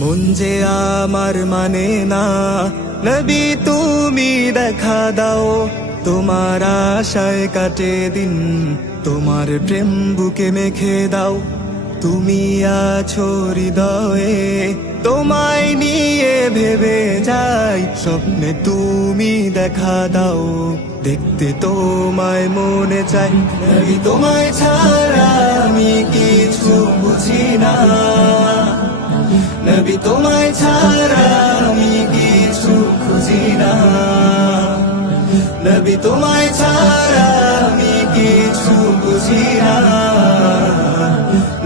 মন যে আমার মানে না, নবী তুমি দেখা দাও। তোমার আশায় কাটে দিন, তোমার প্রেম বুকে মেখে দাও। তুমি আছো হৃদয়ে, তোমায় নিয়ে ভেবে যাই, স্বপ্নে তুমি দেখা দাও। দেখতে তোমায় মনে চাই, নবী তোমায় ছাড়া আমি কিছু বুঝি না। নবী তোমায় ছাড়া আমি কিছু খুঁজি না। নবী তোমায় ছাড়া আমি কিছু বুঝি না।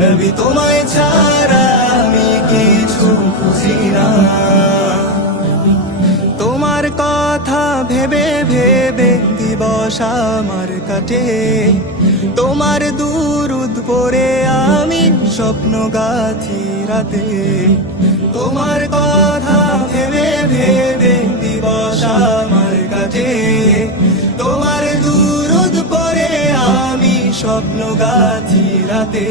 নবী তোমায় ছাড়া আমি কিছু খুঁজি না। তোমার কথা ভেবে ভেবে দিবস আমার কাটে, তোমার দুরুদ পড়ে আমি স্বপ্ন গাথি রাতে। তোমার কথা ভেবে ভেবে দিবস আমার কাটে, তোমার দুরুদ পড়ে আমি স্বপ্ন গাথি রাতে।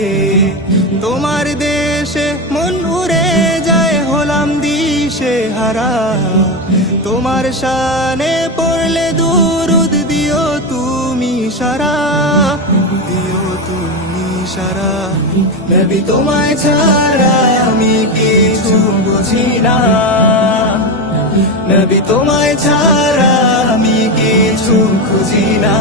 তোমার দেশে মন উড়ে যায়, হলাম দিশে হারা। তোমার শানে পড়লে দুরুদ দিও তুমি সারা, দিও তুমি সারা। নবী তোমায় ছাড়া আমি কিছু বুঝি না। নবী তোমায় ছাড়া আমি কিছু খুঁজি না।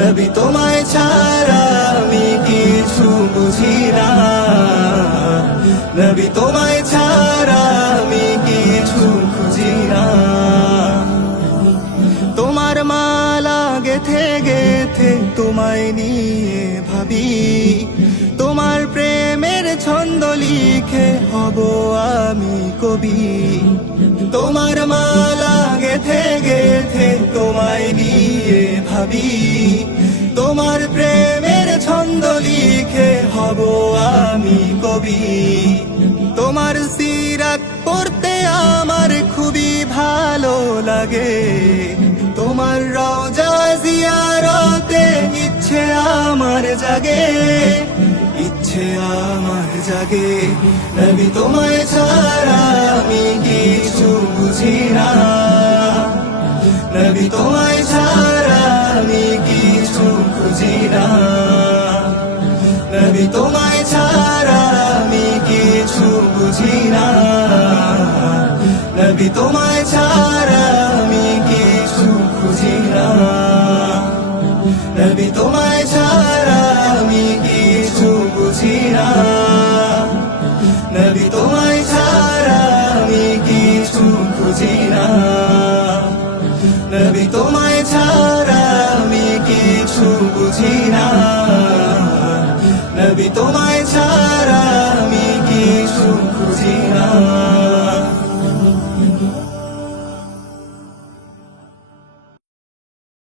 নবী তোমায় ছাড়া আমি কিছু বুঝি না। নবী তোমায় ছাড়া আমি কিছু খুঁজি না। তোমার মালা গেথে গেথে তোমায় নিয়ে ভাবি, তোমার প্রেমের ছন্দ লিখে হব আমি কবি। তোমার মালা গেথে গেথে তোমায় নিয়ে ভাবি, তোমার প্রেমের ছন্দ লিখে হব আমি কবি। তোমার সিরাত পড়তে আমার খুবই ভালো লাগে, তোমার রওজা জিয়ারতে ইচ্ছে আমার জাগে, ইচ্ছে আমার জাগে। নবী তোমায় ছাড়া আমি কিছু বুঝি না। নবী তোমায় ছাড়া আমি কিছু খুঁজি না। নবী তোমায় ছাড়া আমি কিছু বুঝি না। নবী তোমায় ছাড়া আমি কিছু খুঁজি না। নবী তোমায় ছাড়া আমি